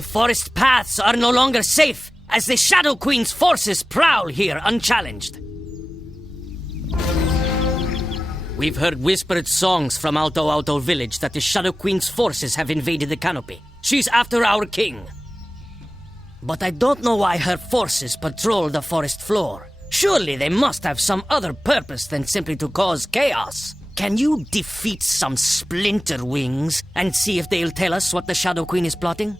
The forest paths are no longer safe, as the Shadow Queen's forces prowl here unchallenged. We've heard whispered songs from Alto Alto village that the Shadow Queen's forces have invaded the canopy. She's after our king. But I don't know why her forces patrol the forest floor. Surely they must have some other purpose than simply to cause chaos. Can you defeat some splinter wings and see if they'll tell us what the Shadow Queen is plotting?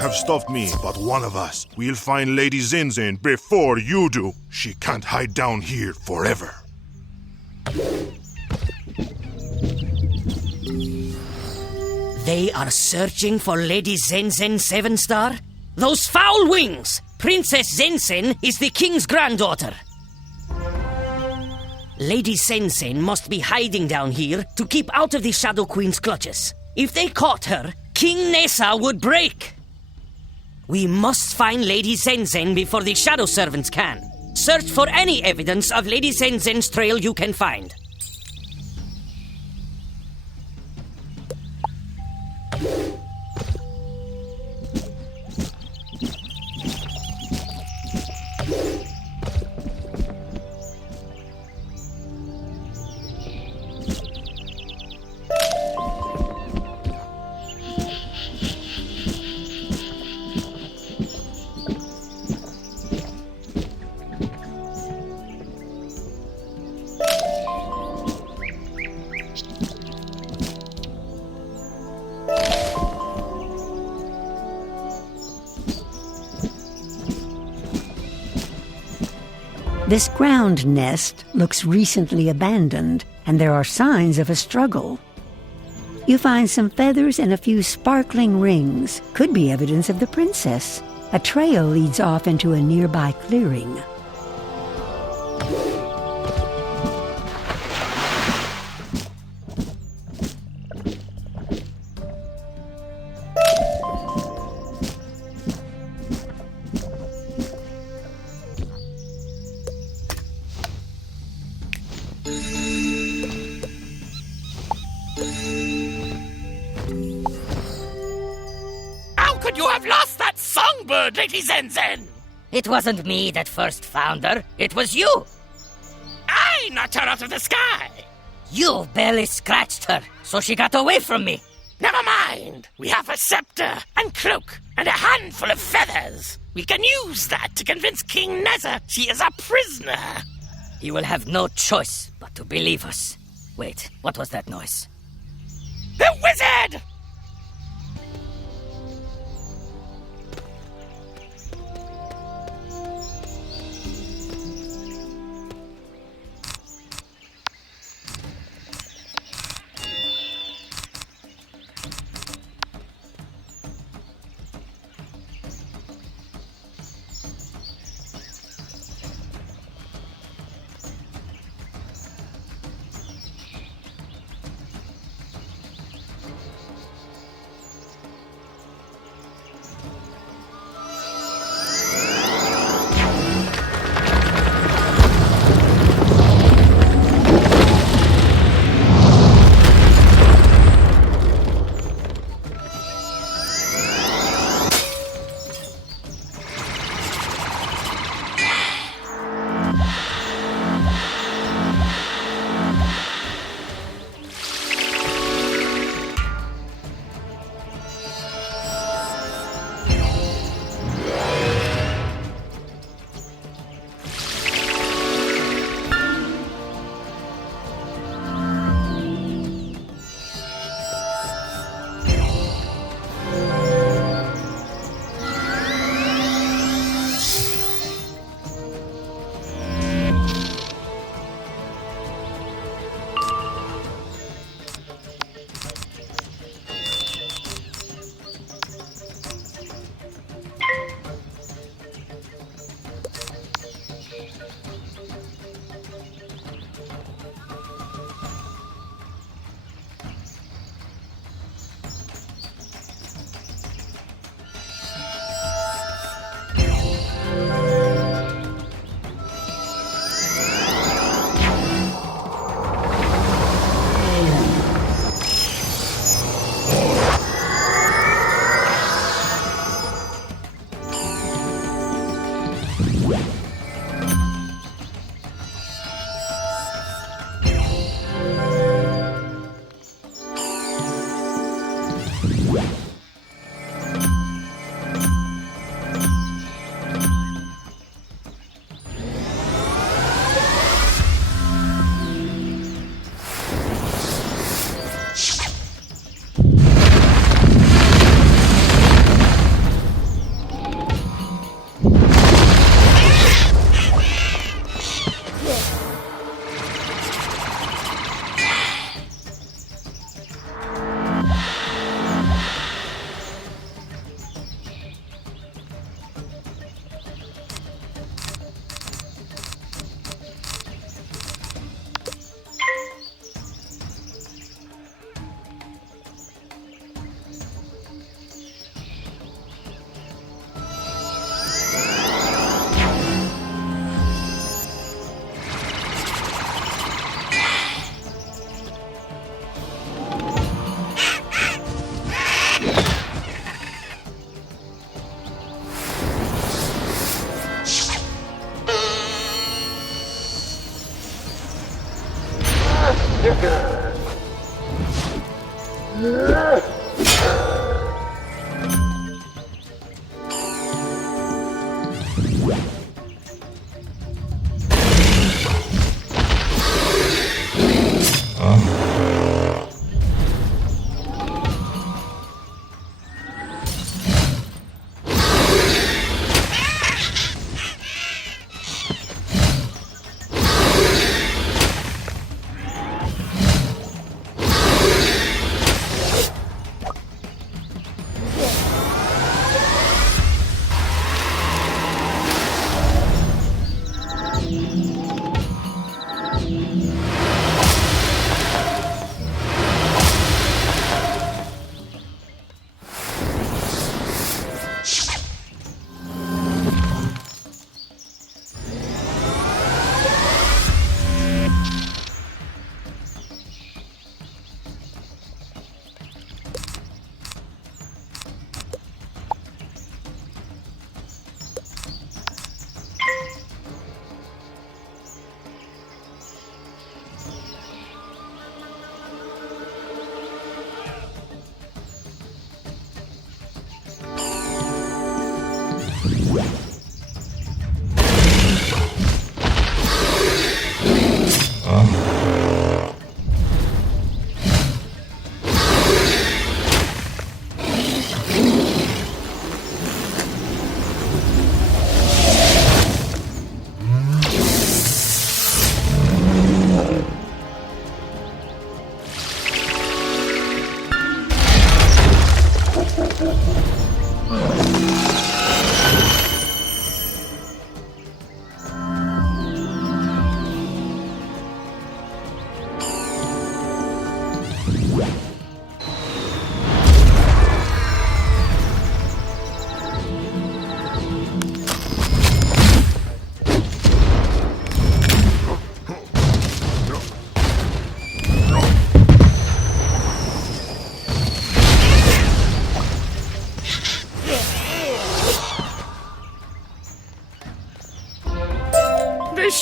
Have stopped me, but one of us will find Lady Zinzin before you do. She can't hide down here forever. They are searching for Lady Zinzin 7-star? Those foul wings! Princess Zinzin is the king's granddaughter. Lady Zinzin must be hiding down here to keep out of the Shadow Queen's clutches. If they caught her, King Nessa would break. We must find Lady Zinzin before the Shadow Servants can. Search for any evidence of Lady Zinzin's trail you can find. This ground nest looks recently abandoned, and there are signs of a struggle. You find some feathers and a few sparkling rings. Could be evidence of the princess. A trail leads off into a nearby clearing. You have lost that songbird, Lady Zinzin! It wasn't me that first found her. It was you! I knocked her out of the sky! You barely scratched her, so she got away from me. Never mind! We have a scepter and cloak and a handful of feathers. We can use that to convince King Nessa she is a prisoner. He will have no choice but to believe us. Wait, what was that noise? The wizard!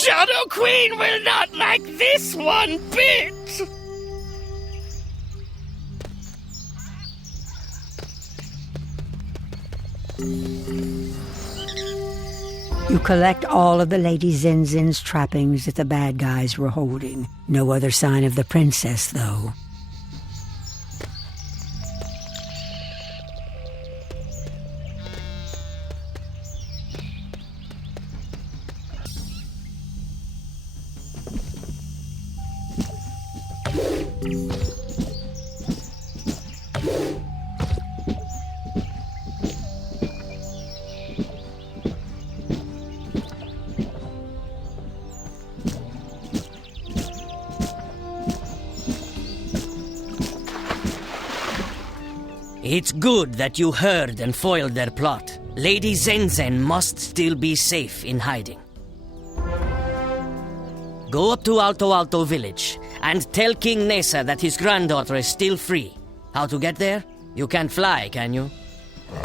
Shadow Queen will not like this one bit! You collect all of the Lady Zinzin's trappings that the bad guys were holding. No other sign of the princess, though. It's good that you heard and foiled their plot. Lady Zenzen must still be safe in hiding. Go up to Alto Alto village and tell King Nessa that his granddaughter is still free. How to get there? You can't fly, can you?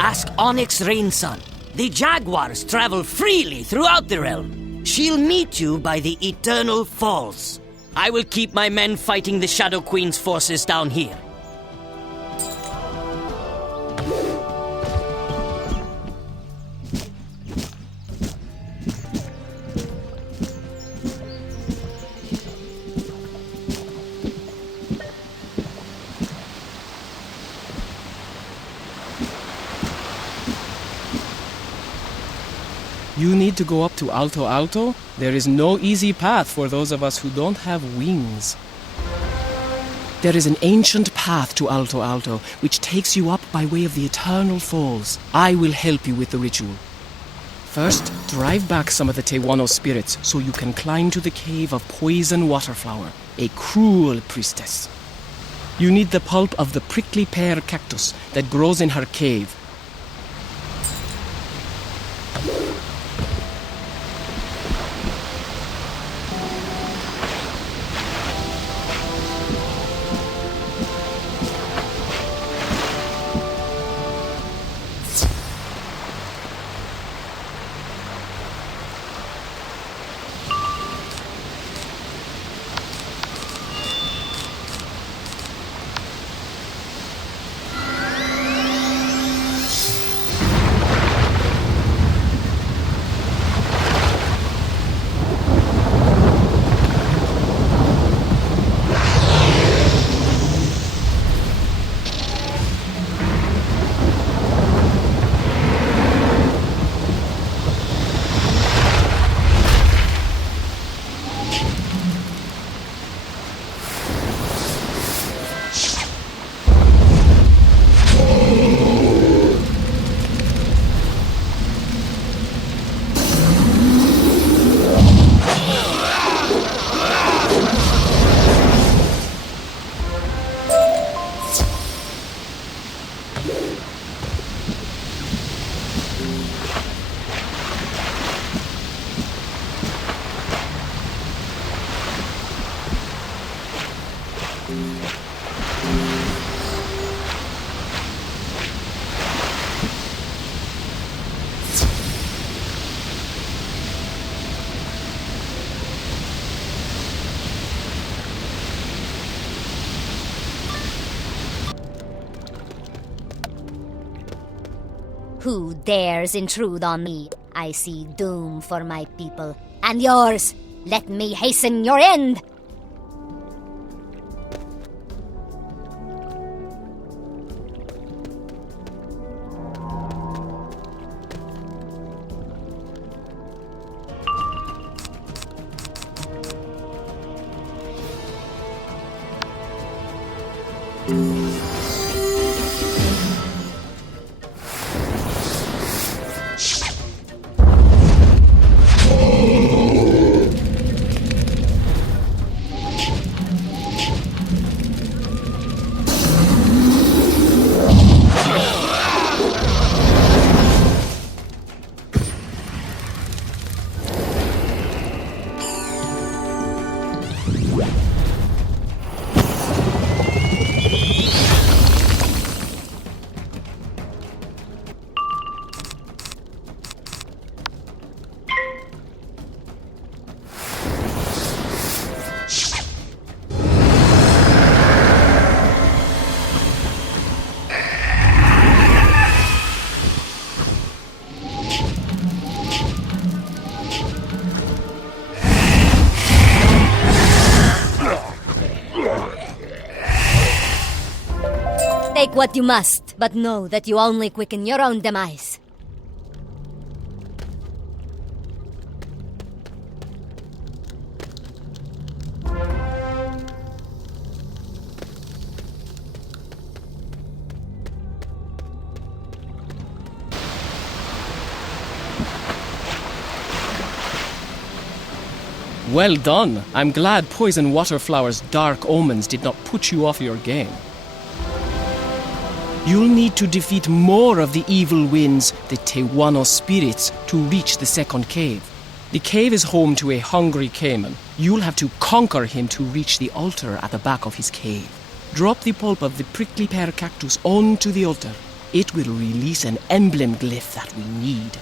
Ask Onyx Rainson. The jaguars travel freely throughout the realm. She'll meet you by the Eternal Falls. I will keep my men fighting the Shadow Queen's forces down here. You need to go up to Alto Alto? There is no easy path for those of us who don't have wings. There is an ancient path to Alto Alto, which takes you up by way of the Eternal Falls. I will help you with the ritual. First, drive back some of the Tewano spirits so you can climb to the cave of Poison Waterflower, a cruel priestess. You need the pulp of the prickly pear cactus that grows in her cave. Who dares intrude on me? I see doom for my people. And yours! Let me hasten your end! what you must, but know that you only quicken your own demise. Well done. I'm glad Poison Waterflower's dark omens did not put you off your game. You'll need to defeat more of the evil winds, the Tewano spirits, to reach the second cave. The cave is home to a hungry caiman. You'll have to conquer him to reach the altar at the back of his cave. Drop the pulp of the prickly pear cactus onto the altar. It will release an emblem glyph that we need.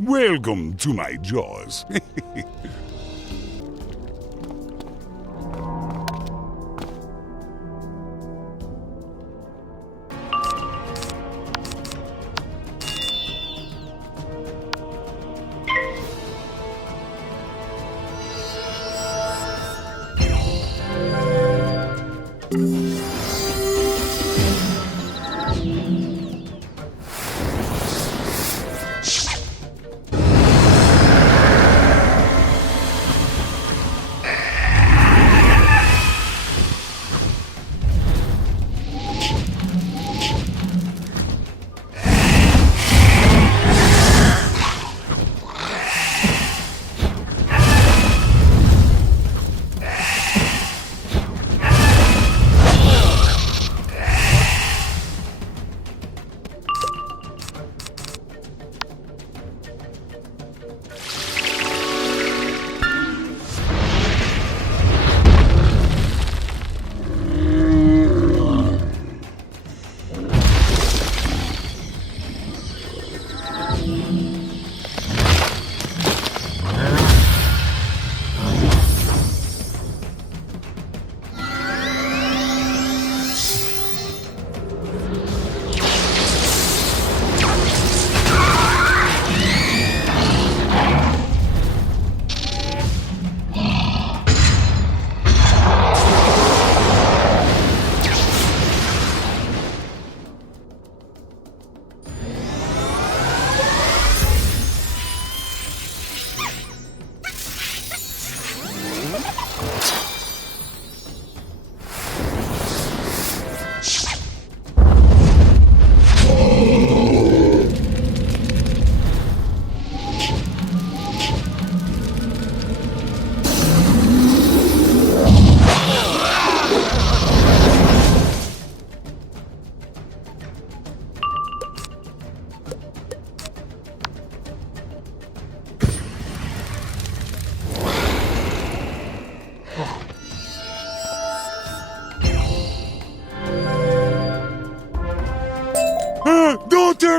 Welcome to my jaws.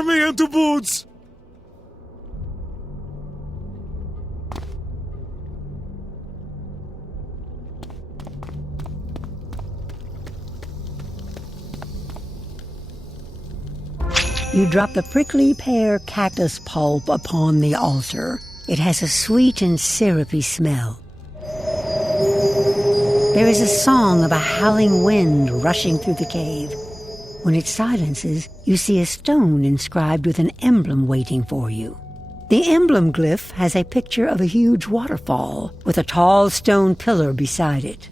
Turn me into boots! You drop the prickly pear cactus pulp upon the altar. It has a sweet and syrupy smell. There is a song of a howling wind rushing through the cave. When it silences, you see a stone inscribed with an emblem waiting for you. The emblem glyph has a picture of a huge waterfall with a tall stone pillar beside it.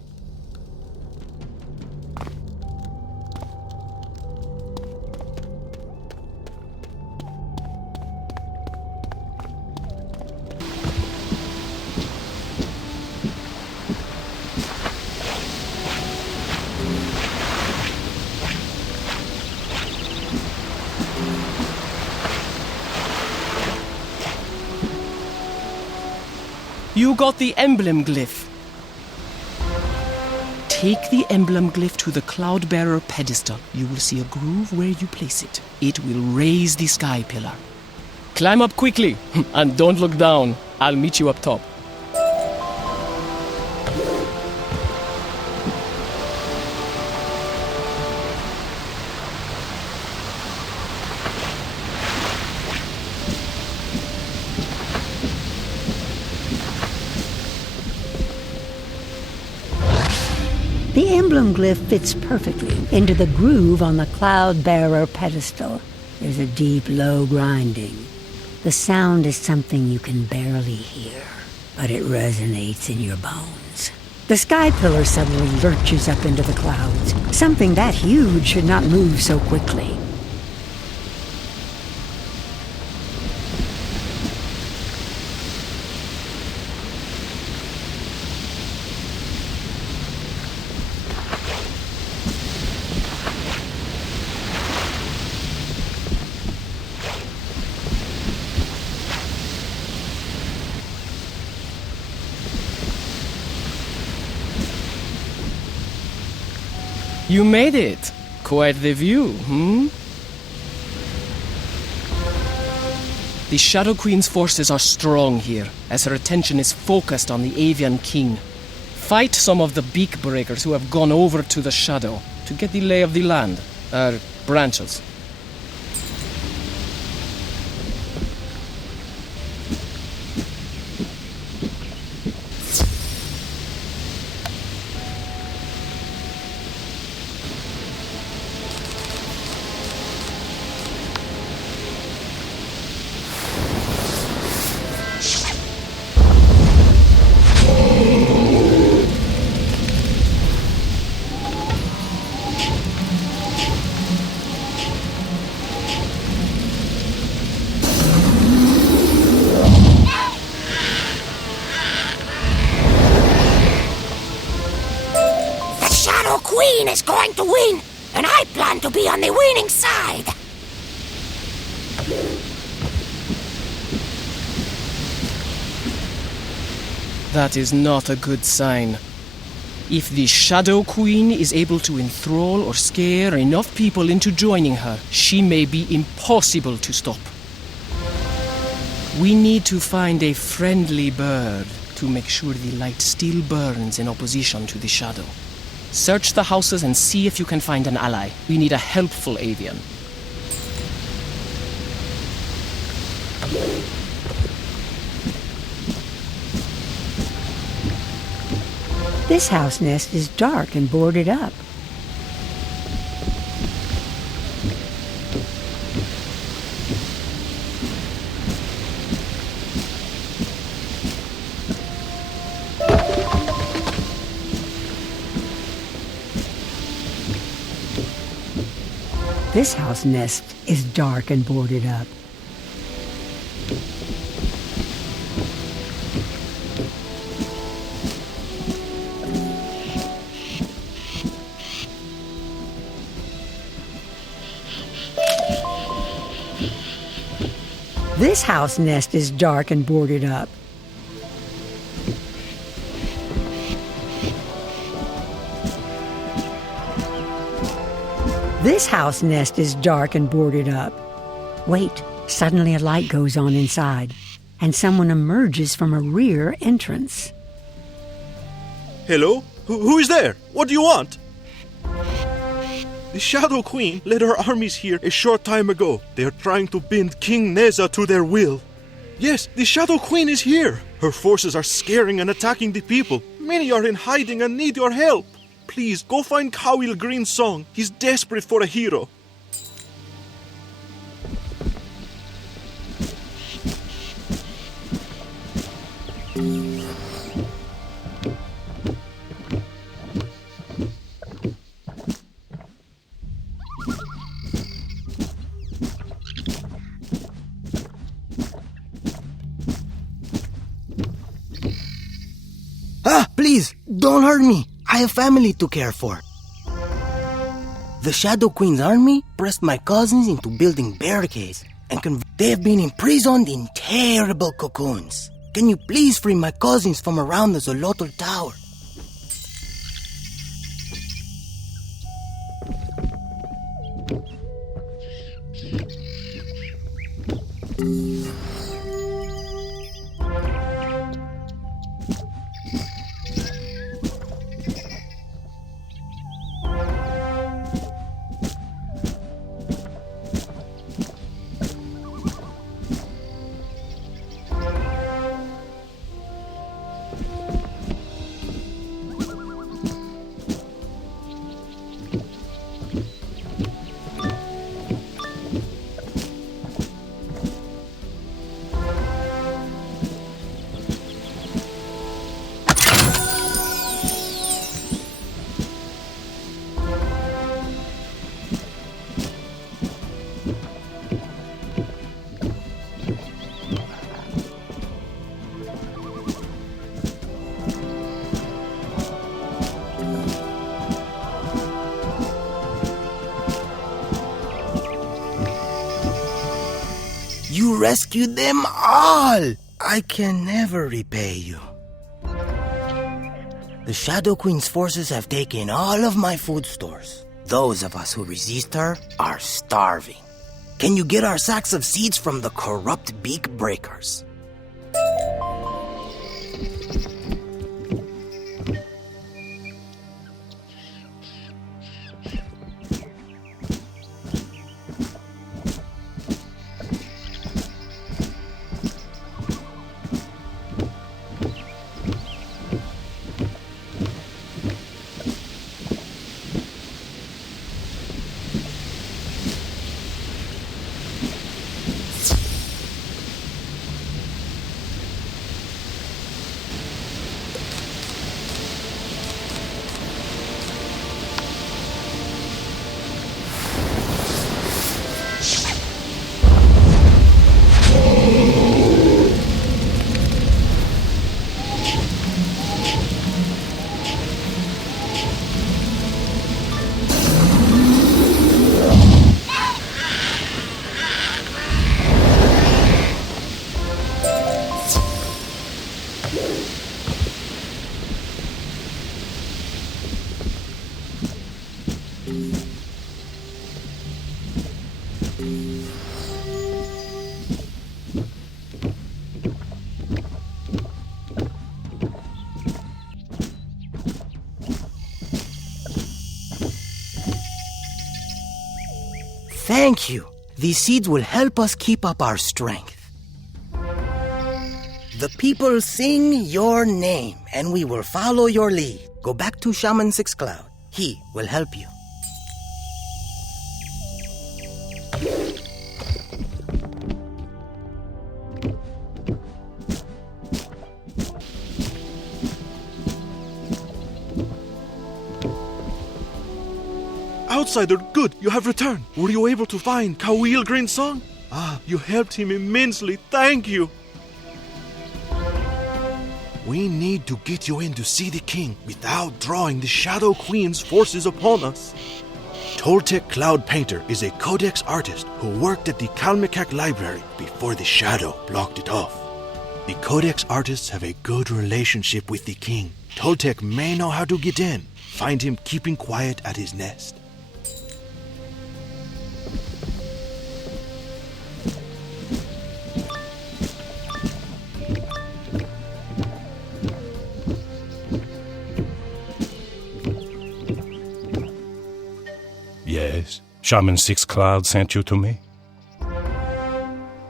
You got the emblem glyph. Take the emblem glyph to the Cloudbearer pedestal. You will see a groove where you place it. It will raise the sky pillar. Climb up quickly, and don't look down. I'll meet you up top. The emblem glyph fits perfectly into the groove on the Cloudbearer pedestal. There's a deep, low grinding. The sound is something you can barely hear, but it resonates in your bones. The sky pillar suddenly lurches up into the clouds. Something that huge should not move so quickly. You made it! Quite the view, The Shadow Queen's forces are strong here, as her attention is focused on the Avian King. Fight some of the beak breakers who have gone over to the Shadow to get the lay of the land. Branches. Queen is going to win, and I plan to be on the winning side. That is not a good sign. If the Shadow Queen is able to enthrall or scare enough people into joining her, she may be impossible to stop. We need to find a friendly bird to make sure the light still burns in opposition to the Shadow. Search the houses and see if you can find an ally. We need a helpful avian. This house nest is dark and boarded up. This house nest is dark and boarded up. This house nest is dark and boarded up. This house nest is dark and boarded up. Wait, suddenly a light goes on inside, and someone emerges from a rear entrance. Hello? Who is there? What do you want? The Shadow Queen led her armies here a short time ago. They are trying to bend King Neza to their will. Yes, the Shadow Queen is here. Her forces are scaring and attacking the people. Many are in hiding and need your help. Please, go find Kawil Green's song. He's desperate for a hero. Please, don't hurt me. I have family to care for. The Shadow Queen's army pressed my cousins into building barricades, and they have been imprisoned in terrible cocoons. Can you please free my cousins from around the Zolotl Tower? You rescued them all! I can never repay you. The Shadow Queen's forces have taken all of my food stores. Those of us who resist her are starving. Can you get our sacks of seeds from the corrupt beak breakers? Thank you. These seeds will help us keep up our strength. The people sing your name, and we will follow your lead. Go back to Shaman Six Cloud. He will help you. Outsider, good, you have returned. Were you able to find Kawil Green's song? You helped him immensely. Thank you. We need to get you in to see the king without drawing the Shadow Queen's forces upon us. Toltec Cloud Painter is a codex artist who worked at the Kalmikak Library before the Shadow blocked it off. The codex artists have a good relationship with the king. Toltec may know how to get in. Find him keeping quiet at his nest. Yes? Shaman Six Cloud sent you to me?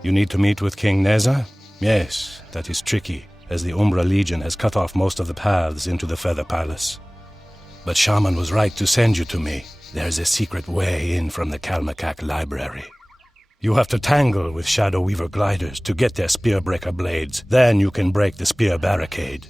You need to meet with King Neza? Yes, that is tricky, as the Umbra Legion has cut off most of the paths into the Feather Palace. But Shaman was right to send you to me. There's a secret way in from the Kalmakak library. You have to tangle with Shadow Weaver gliders to get their Spearbreaker blades. Then you can break the spear barricade.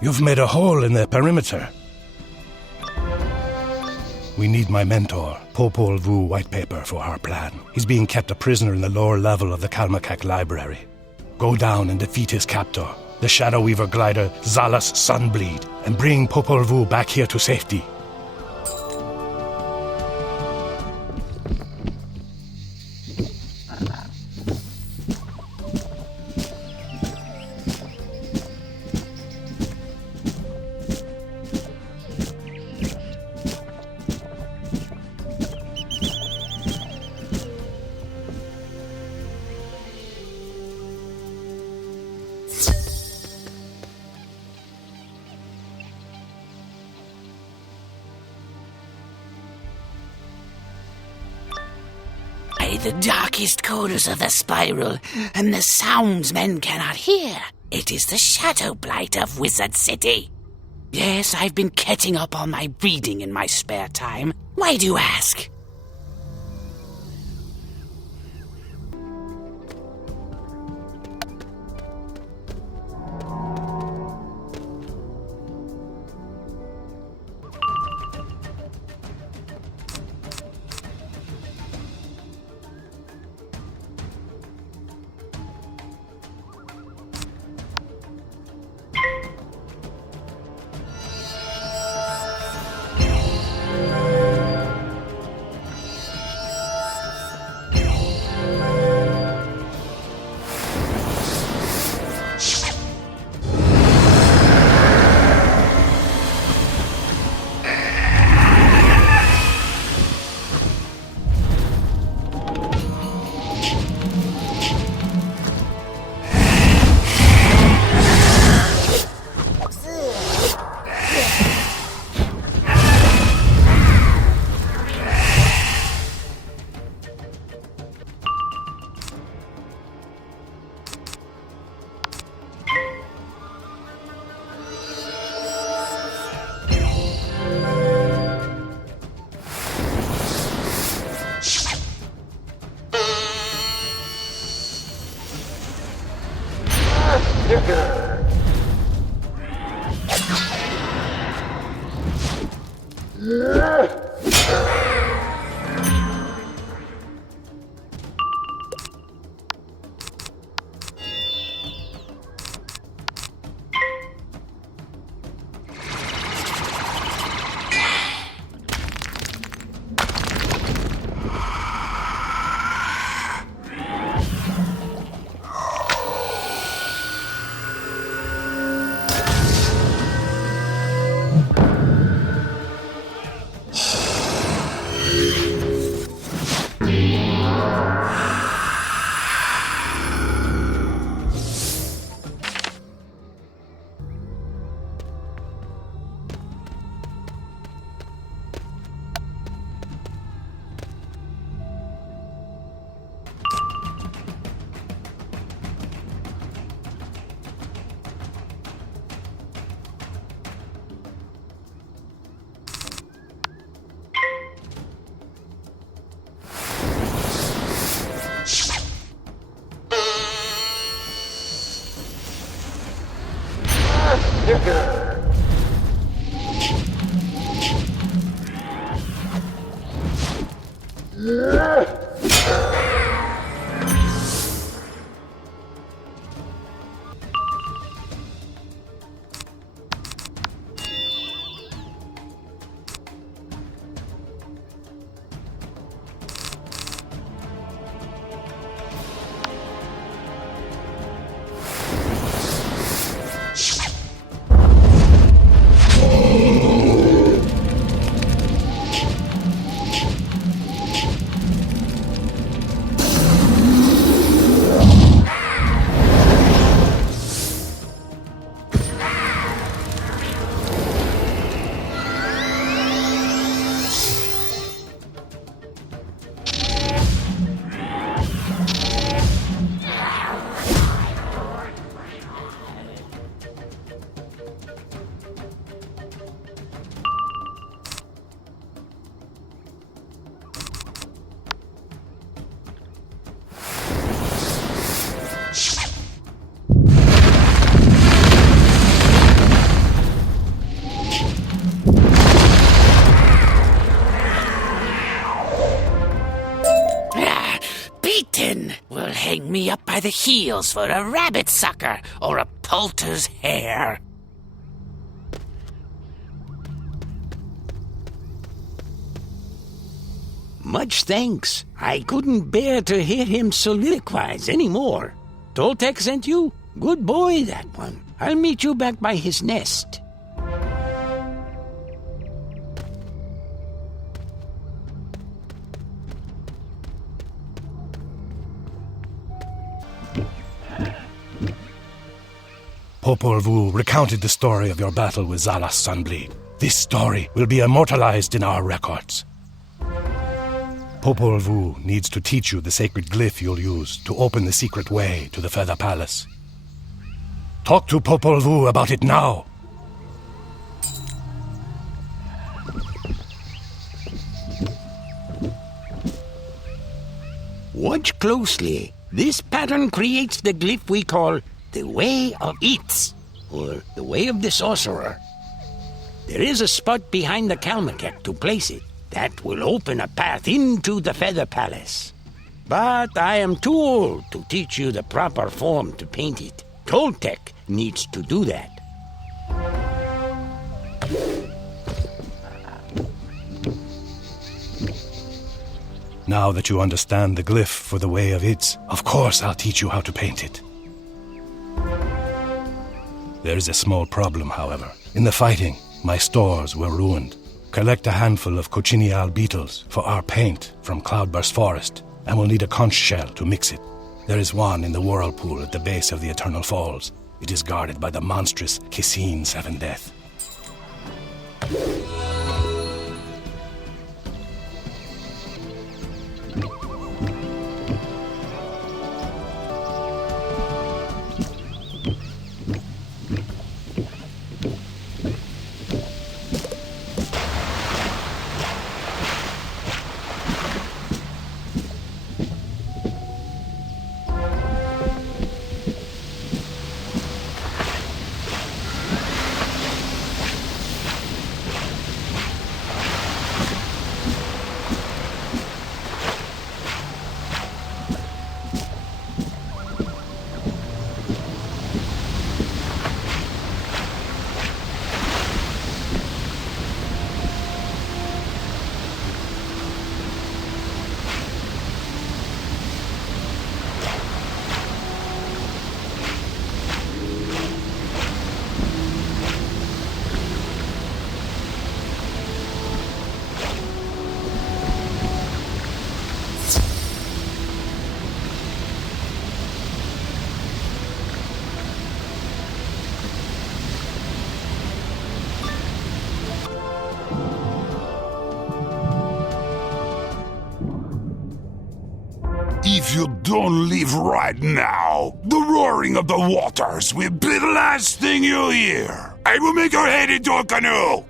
You've made a hole in the perimeter. We need my mentor, Popol Vuh Whitepaper, for our plan. He's being kept a prisoner in the lower level of the Kalmakak library. Go down and defeat his captor, the Shadow Weaver glider Zalas Sunbleed, and bring Popol Vuh back here to safety. The darkest corners of the spiral, and the sounds men cannot hear. It is the shadow blight of Wizard City. Yes, I've been catching up on my reading in my spare time. Why do you ask? Will hang me up by the heels for a rabbit sucker or a poulter's hair. Much thanks. I couldn't bear to hear him soliloquize anymore. Toltec sent you? Good boy, that one. I'll meet you back by his nest. Popol Vuh recounted the story of your battle with Zalas Sunbleed. This story will be immortalized in our records. Popol Vuh needs to teach you the sacred glyph you'll use to open the secret way to the Feather Palace. Talk to Popol Vuh about it now! Watch closely. This pattern creates the glyph we call the Way of Eats, or the Way of the Sorcerer. There is a spot behind the Kalmakek to place it. That will open a path into the Feather Palace. But I am too old to teach you the proper form to paint it. Toltec needs to do that. Now that you understand the glyph for the Way of Its, of course I'll teach you how to paint it. There is a small problem, however. In the fighting, my stores were ruined. Collect a handful of cochineal beetles for our paint from Cloudburst Forest, and we'll need a conch shell to mix it. There is one in the whirlpool at the base of the Eternal Falls. It is guarded by the monstrous Kissine Seven Death. If you don't leave right now, the roaring of the waters will be the last thing you'll hear. I will make your head into a canoe.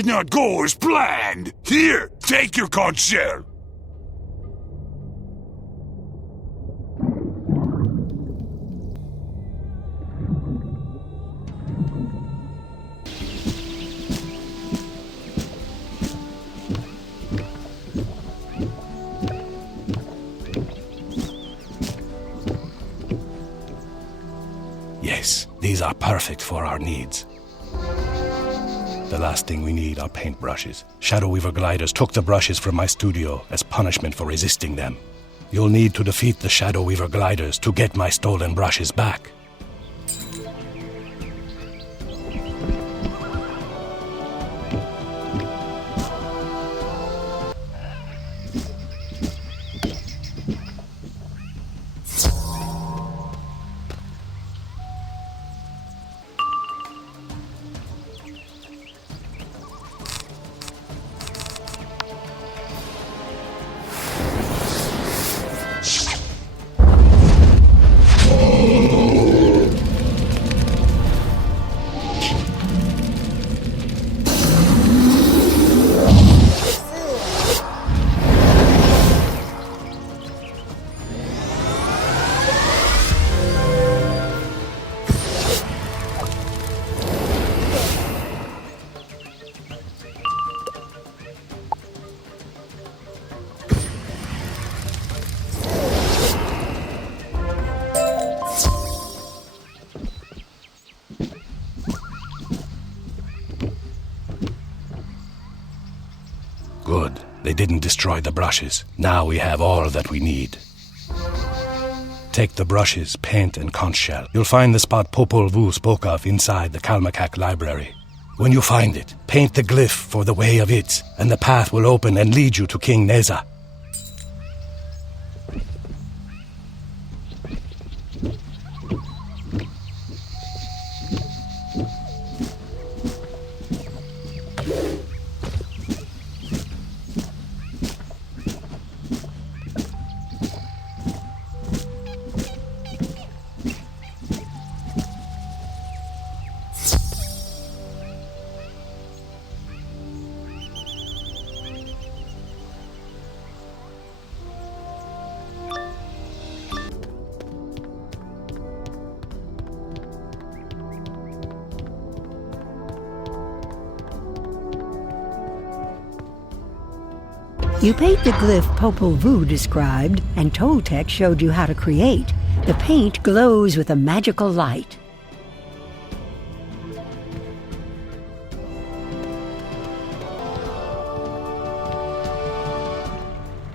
did not go as planned. Here, take your conch shell. Yes, these are perfect for our needs. The last thing we need are paintbrushes. Shadow Weaver gliders took the brushes from my studio as punishment for resisting them. You'll need to defeat the Shadow Weaver gliders to get my stolen brushes back. Good. They didn't destroy the brushes. Now we have all that we need. Take the brushes, paint, and conch shell. You'll find the spot Popol Vuh spoke of inside the Kalmakak library. When you find it, paint the glyph for the Way of It, and the path will open and lead you to King Neza. You paint the glyph Popol Vuh described, and Toltec showed you how to create. The paint glows with a magical light.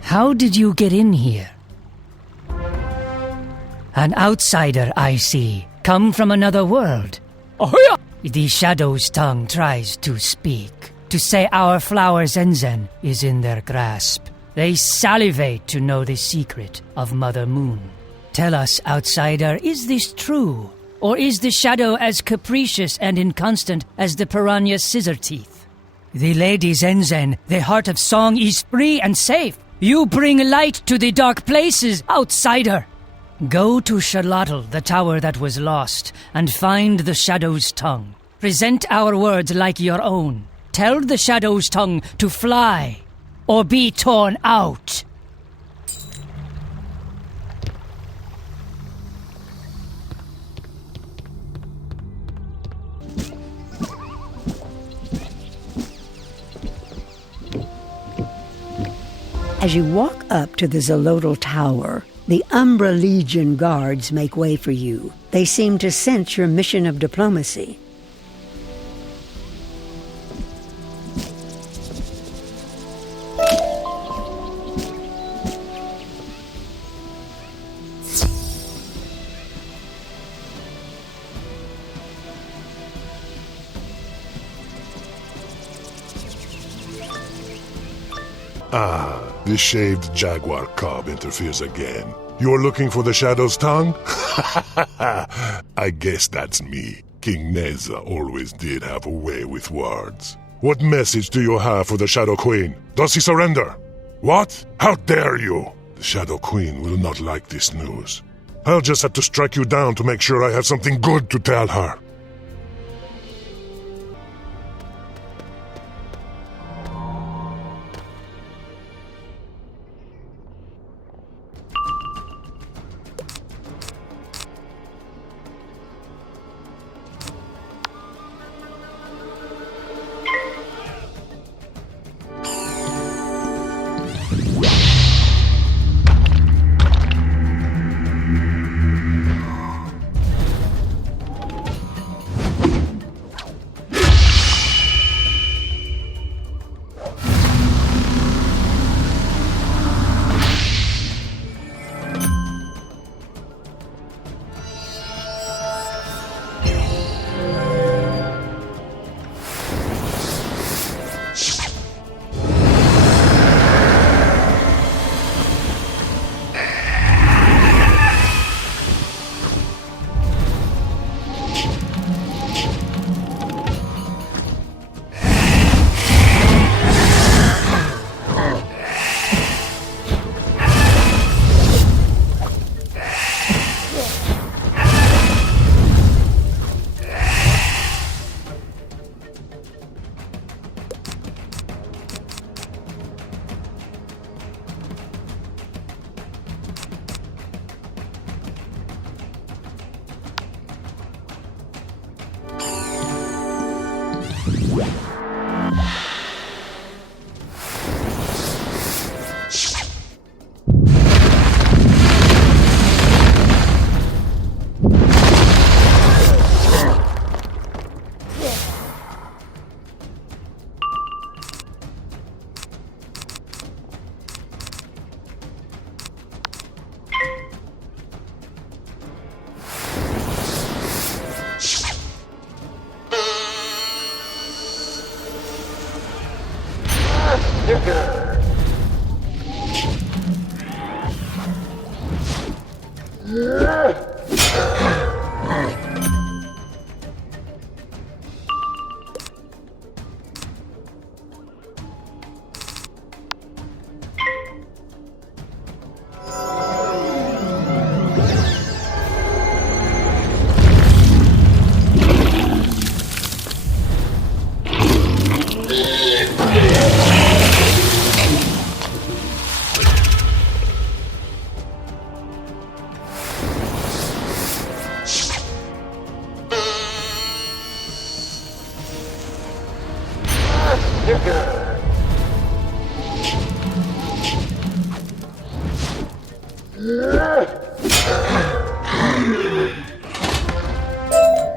How did you get in here? An outsider, I see. Come from another world. Oh, yeah. The Shadow's tongue tries to speak. To say our flower Zenzen is in their grasp. They salivate to know the secret of Mother Moon. Tell us, outsider, is this true? Or is the Shadow as capricious and inconstant as the piranha's scissor teeth? The Lady Zenzen, the heart of song, is free and safe. You bring light to the dark places, outsider. Go to Charlatl, the tower that was lost, and find the Shadow's tongue. Present our words like your own. Tell the Shadow's tongue to fly, or be torn out. As you walk up to the Zolotl Tower, the Umbra Legion guards make way for you. They seem to sense your mission of diplomacy. Ah, this shaved jaguar cub interferes again. You're looking for the Shadow's tongue? I guess that's me. King Neza always did have a way with words. What message do you have for the Shadow Queen? Does he surrender? What? How dare you? The Shadow Queen will not like this news. I'll just have to strike you down to make sure I have something good to tell her.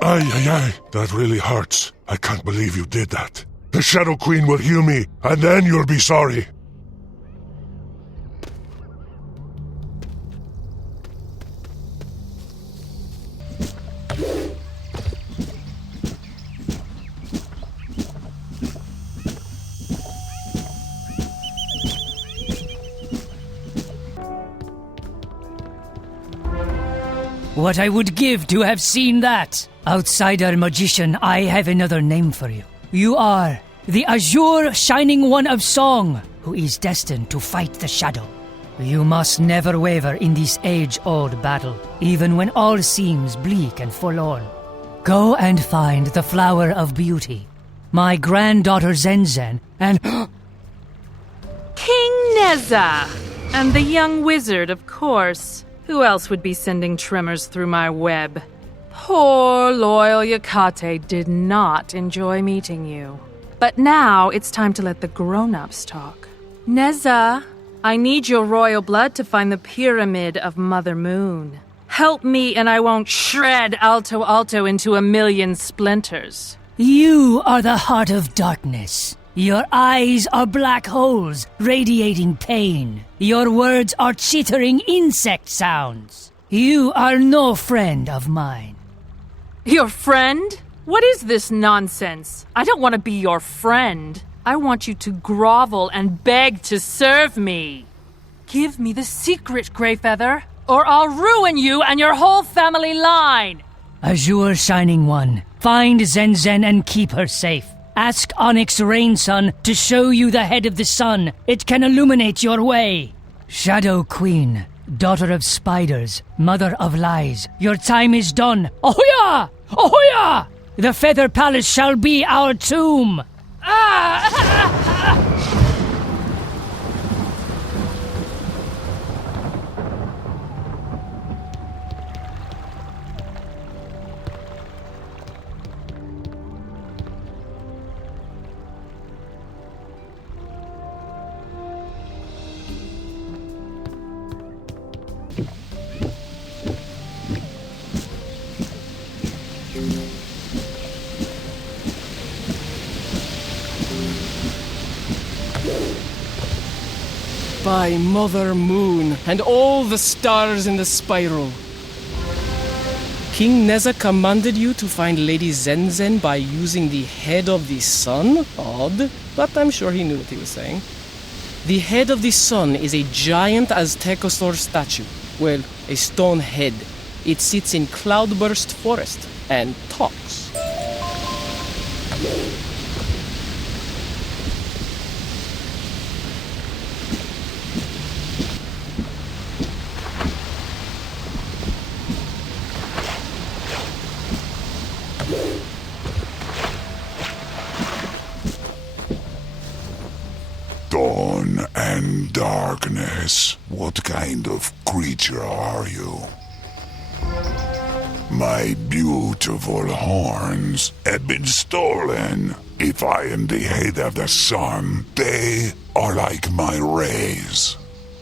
Ay, ay, ay, that really hurts. I can't believe you did that. The Shadow Queen will heal me, and then you'll be sorry. What I would give to have seen that! Outsider magician, I have another name for you. You are the azure shining one of song, who is destined to fight the shadow. You must never waver in this age-old battle, even when all seems bleak and forlorn. Go and find the flower of beauty, my granddaughter Zenzen, and King Neza! And the young wizard, of course. Who else would be sending tremors through my web? Poor loyal Yakate did not enjoy meeting you. But now it's time to let the grown-ups talk. Neza, I need your royal blood to find the pyramid of Mother Moon. Help me and I won't shred Alto Alto into a million splinters. you are the heart of darkness. Your eyes are black holes, radiating pain. Your words are chittering insect sounds. You are no friend of mine. Your friend? What is this nonsense? I don't want to be your friend. I want you to grovel and beg to serve me. Give me the secret, Greyfeather, or I'll ruin you and your whole family line. Azure Shining One, find Zenzen and keep her safe. Ask Onyx Rainsun to show you the head of the sun. It can illuminate your way. Shadow Queen, daughter of spiders, mother of lies, your time is done. Ahoya! Ahoya! The Feather Palace shall be our tomb. By Mother Moon and all the stars in the spiral. King Neza commanded you to find Lady Zenzen by using the head of the sun? Odd, but I'm sure he knew what he was saying. The head of the sun is a giant Aztecosaur statue. Well, a stone head. It sits in Cloudburst Forest and talks. Dawn and darkness. What kind of creature are you? My beautiful horns have been stolen. If I am the head of the sun, they are like my rays.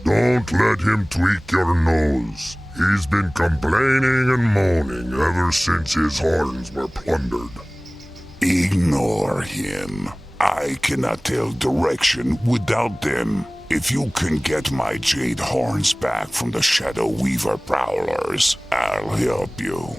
Don't let him tweak your nose. He's been complaining and moaning ever since his horns were plundered. Ignore him. I cannot tell direction without them. If you can get my jade horns back from the Shadow Weaver prowlers, I'll help you.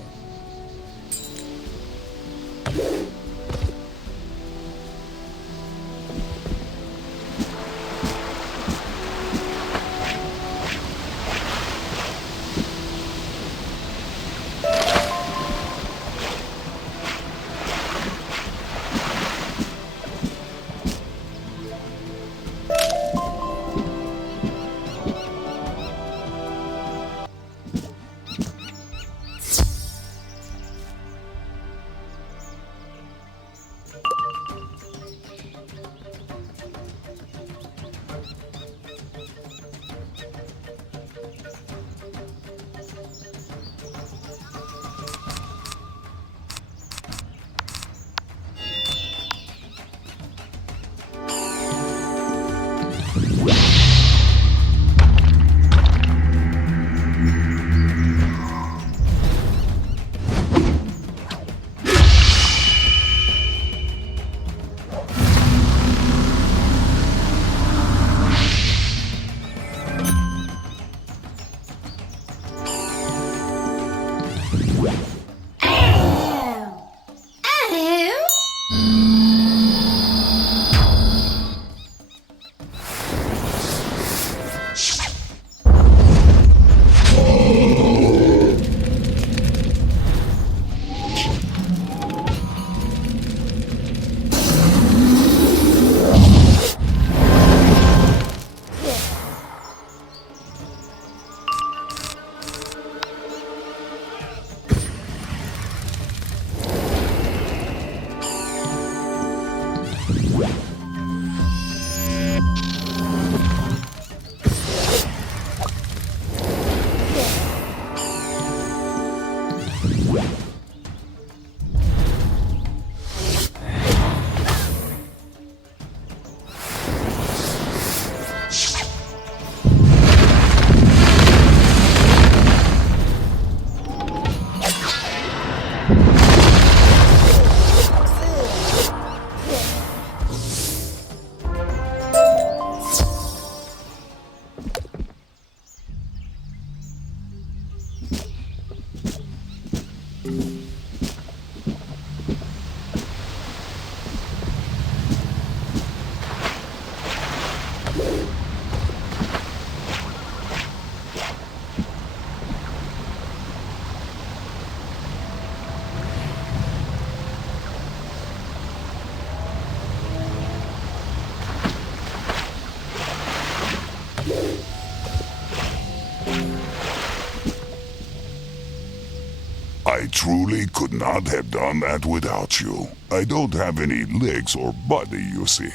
I truly could not have done that without you. I don't have any legs or body, you see.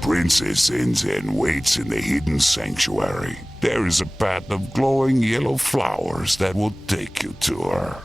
Princess Zenzen waits in the hidden sanctuary. There is a path of glowing yellow flowers that will take you to her.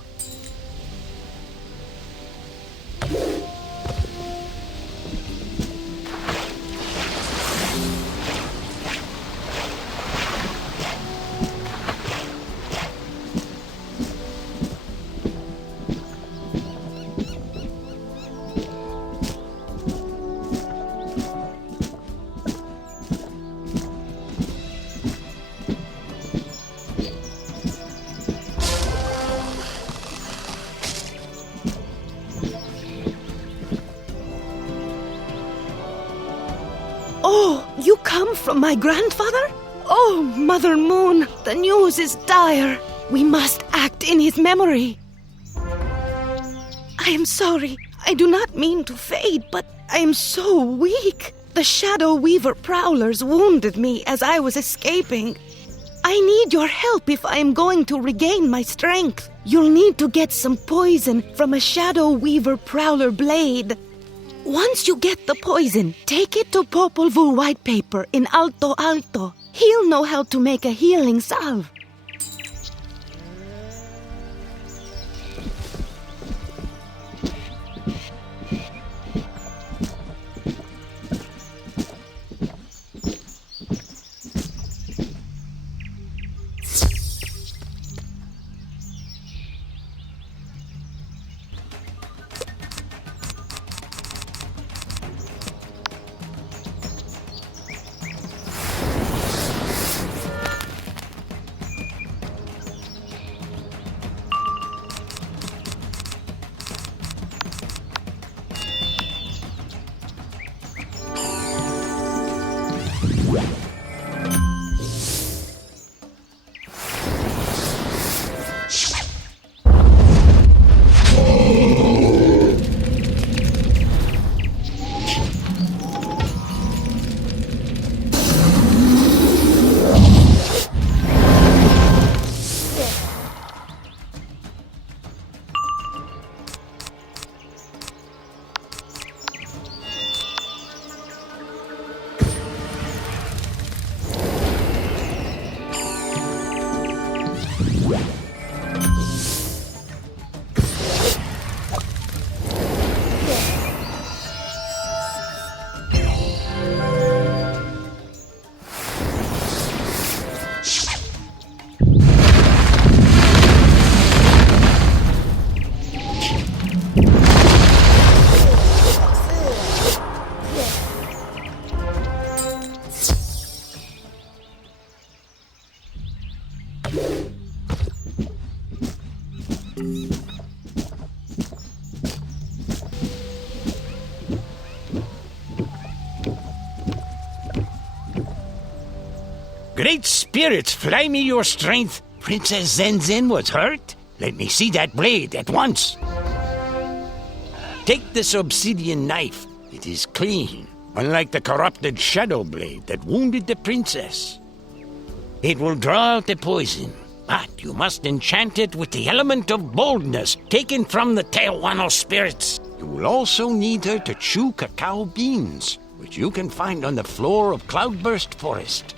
Oh, you come from my grandfather? Oh, Mother Moon, the news is dire. We must act in his memory. I am sorry. I do not mean to fade, but I am so weak. The Shadow Weaver prowlers wounded me as I was escaping. I need your help if I am going to regain my strength. You'll need to get some poison from a Shadow Weaver prowler blade. Once you get the poison, take it to Popol Vuh White Paper in Alto Alto. He'll know how to make a healing salve. Great spirits, fly me your strength. Princess Zenzen was hurt? Let me see that blade at once. Take this obsidian knife. It is clean, unlike the corrupted shadow blade that wounded the princess. It will draw out the poison, but you must enchant it with the element of boldness taken from the Tehuano spirits. You will also need her to chew cacao beans, which you can find on the floor of Cloudburst Forest.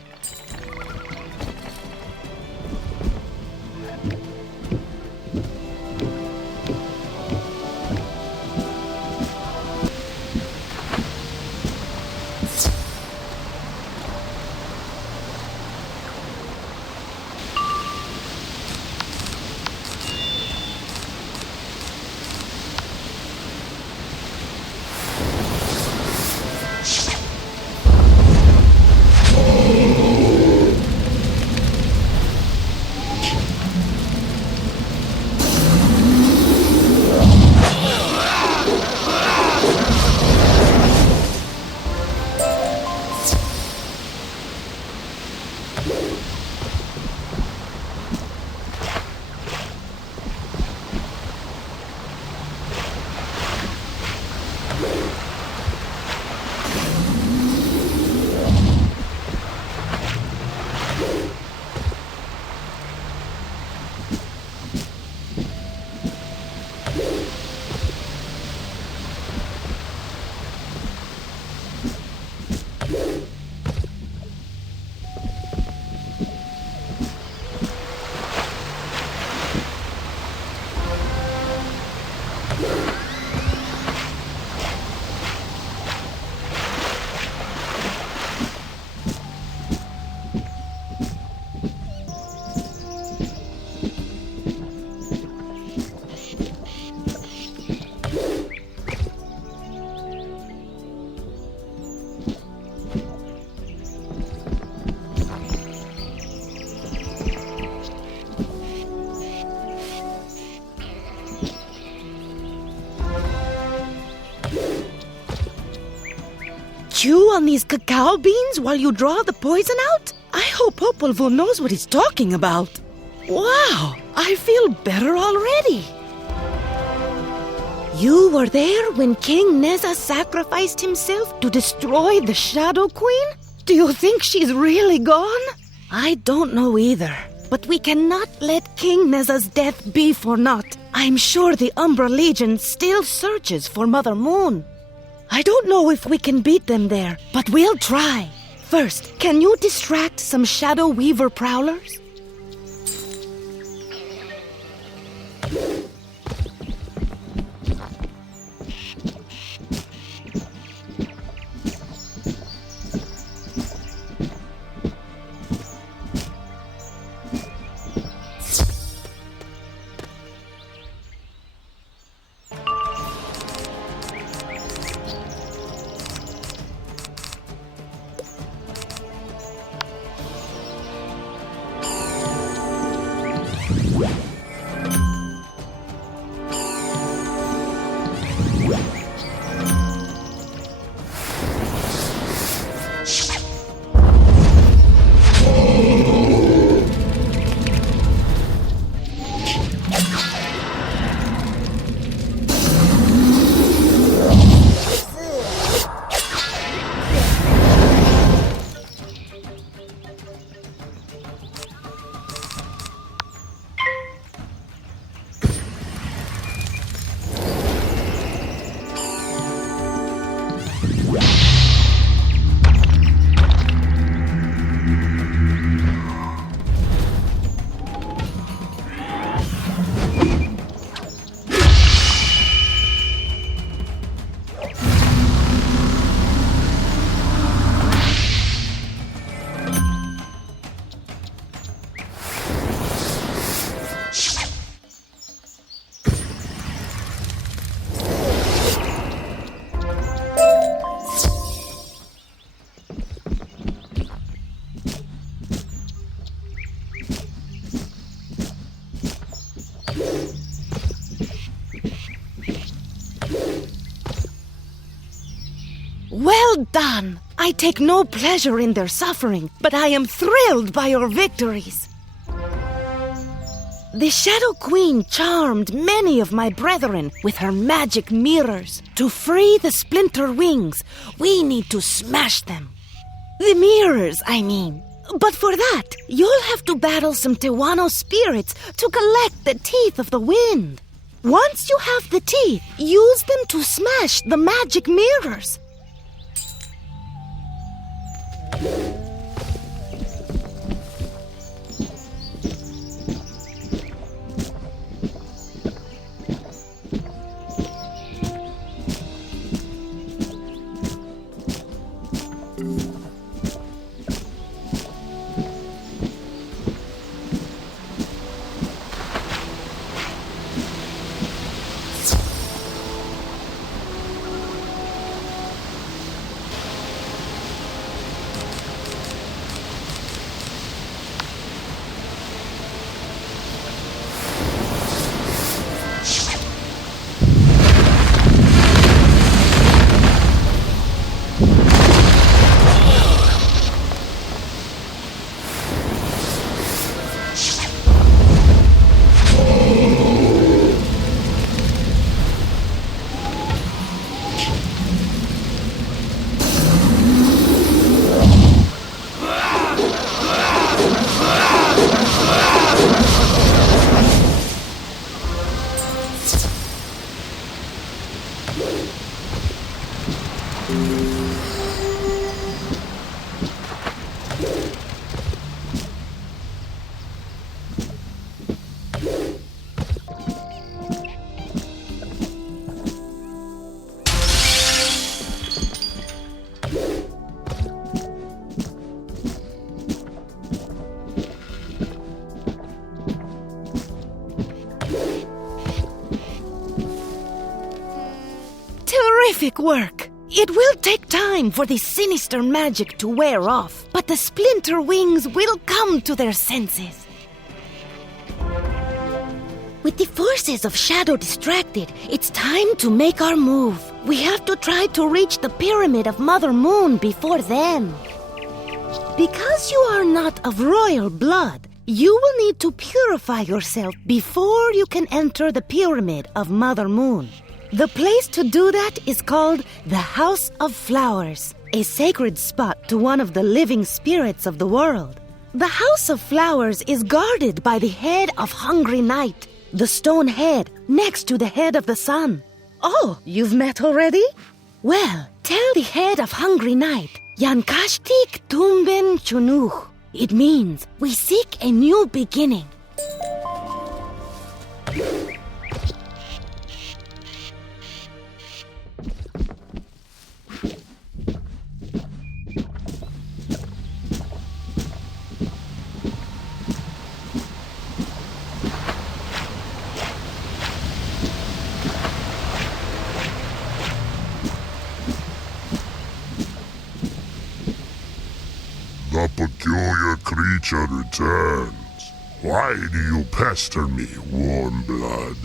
on these cacao beans while you draw the poison out? I hope Popolvuh knows what he's talking about. Wow, I feel better already. You were there when King Neza sacrificed himself to destroy the Shadow Queen? Do you think she's really gone? I don't know either. But we cannot let King Neza's death be for naught. I'm sure the Umbra Legion still searches for Mother Moon. I don't know if we can beat them there, but we'll try. First, can you distract some Shadow Weaver prowlers? Well done! I take no pleasure in their suffering, but I am thrilled by your victories. The Shadow Queen charmed many of my brethren with her magic mirrors. To free the splinter wings, we need to smash them. The mirrors, I mean. But for that, you'll have to battle some Tewano spirits to collect the teeth of the wind. Once you have the teeth, use them to smash the magic mirrors. Terrific work! It will take time for the sinister magic to wear off, but the splinter wings will come to their senses. With the forces of Shadow distracted, it's time to make our move. We have to try to reach the pyramid of Mother Moon before then. Because you are not of royal blood, you will need to purify yourself before you can enter the pyramid of Mother Moon. The place to do that is called the House of Flowers, a sacred spot to one of the living spirits of the world. The House of Flowers is guarded by the head of Hungry Night, the stone head next to the head of the sun. Oh, you've met already? Well, tell the head of Hungry Night, Yankashtik Tumben Chunuch. It means we seek a new beginning. The peculiar creature returns. Why do you pester me, warm blood?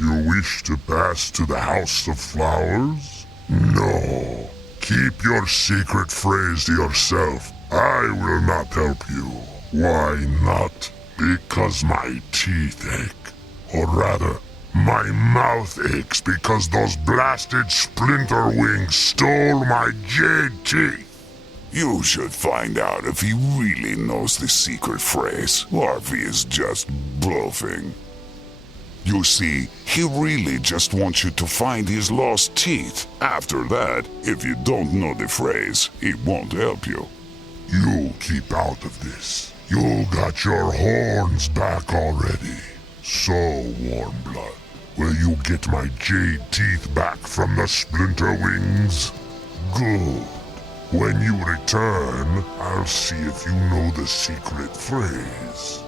You wish to pass to the House of Flowers? No. Keep your secret phrase to yourself. I will not help you. Why not? Because my teeth ache. Or rather, my mouth aches because those blasted splinter wings stole my jade teeth. You should find out if he really knows the secret phrase, or if he is just bluffing. You see, he really just wants you to find his lost teeth. After that, if you don't know the phrase, he won't help you. You keep out of this. You got your horns back already. So, warm blood, will you get my jade teeth back from the splinter wings? Good. When you return, I'll see if you know the secret phrase.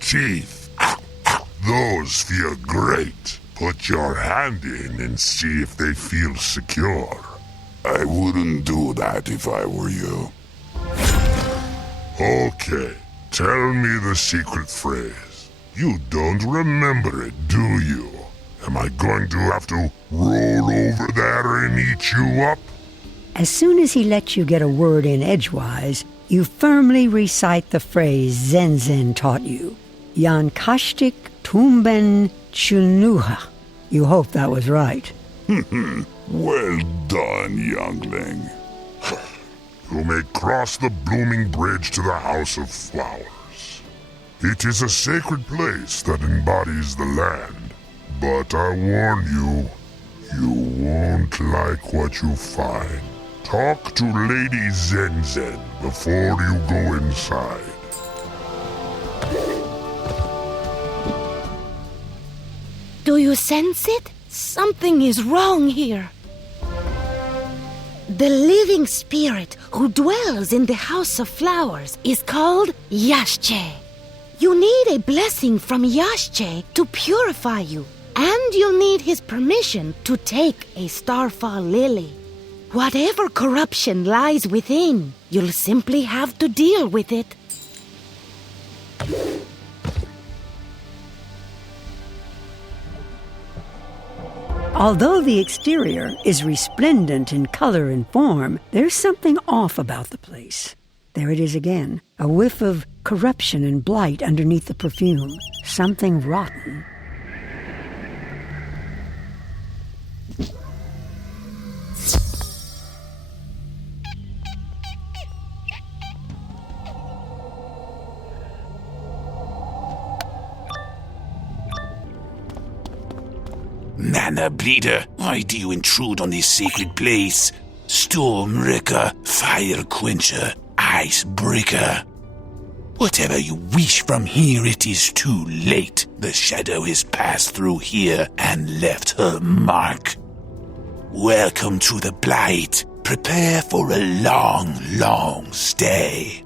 Teeth. Those feel great. Put your hand in and see if they feel secure. I wouldn't do that if I were you. Okay, tell me the secret phrase. You don't remember it, do you? Am I going to have to roll over there and eat you up? As soon as he lets you get a word in edgewise, You firmly recite the phrase Zen taught you. Yan kashtik tumben chulnuha. You hope that was right. Well done, youngling. You may cross the blooming bridge to the House of Flowers. It is a sacred place that embodies the land. But I warn you, you won't like what you find. Talk to Lady Zen before you go inside. Do you sense it? Something is wrong here. The living spirit who dwells in the House of Flowers is called Yashche. You need a blessing from Yashche to purify you, and you'll need his permission to take a starfall lily. Whatever corruption lies within, you'll simply have to deal with it. Although the exterior is resplendent in color and form, there's something off about the place. There it is again, a whiff of corruption and blight underneath the perfume. Something rotten. Mana Breeder, why do you intrude on this sacred place? Storm Wrecker, Fire Quencher, Ice Breaker. Whatever you wish from here, it is too late. The shadow has passed through here and left her mark. Welcome to the Blight. Prepare for a long, long stay.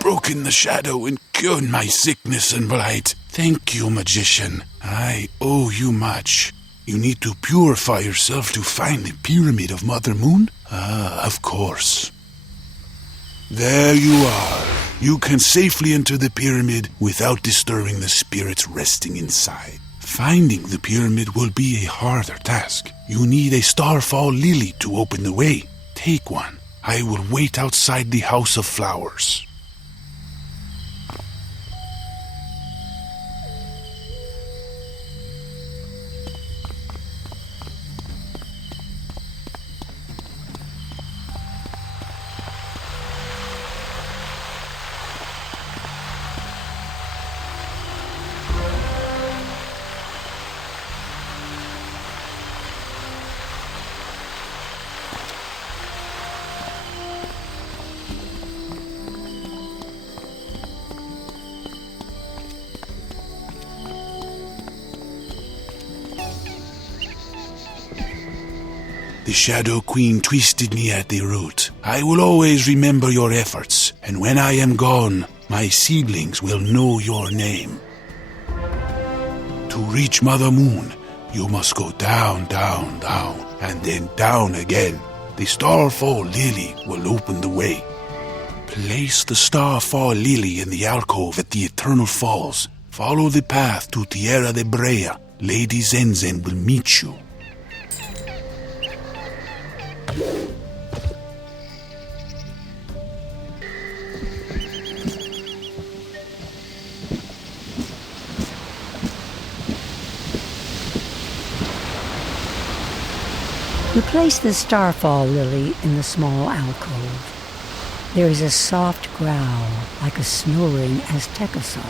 Broken the shadow and cured my sickness and blight. Thank you, magician. I owe you much. You need to purify yourself to find the pyramid of Mother Moon? Ah, of course. There you are. You can safely enter the pyramid without disturbing the spirits resting inside. Finding the pyramid will be a harder task. You need a starfall lily to open the way. Take one. I will wait outside the House of Flowers. The Shadow Queen twisted me at the root. I will always remember your efforts, and when I am gone, my seedlings will know your name. To reach Mother Moon, you must go down, down, down, and then down again. The Starfall Lily will open the way. Place the Starfall Lily in the alcove at the Eternal Falls. Follow the path to Tierra de Brea. Lady Zenzen will meet you. You place the Starfall Lily in the small alcove. There is a soft growl, like a snoring Azteca saw.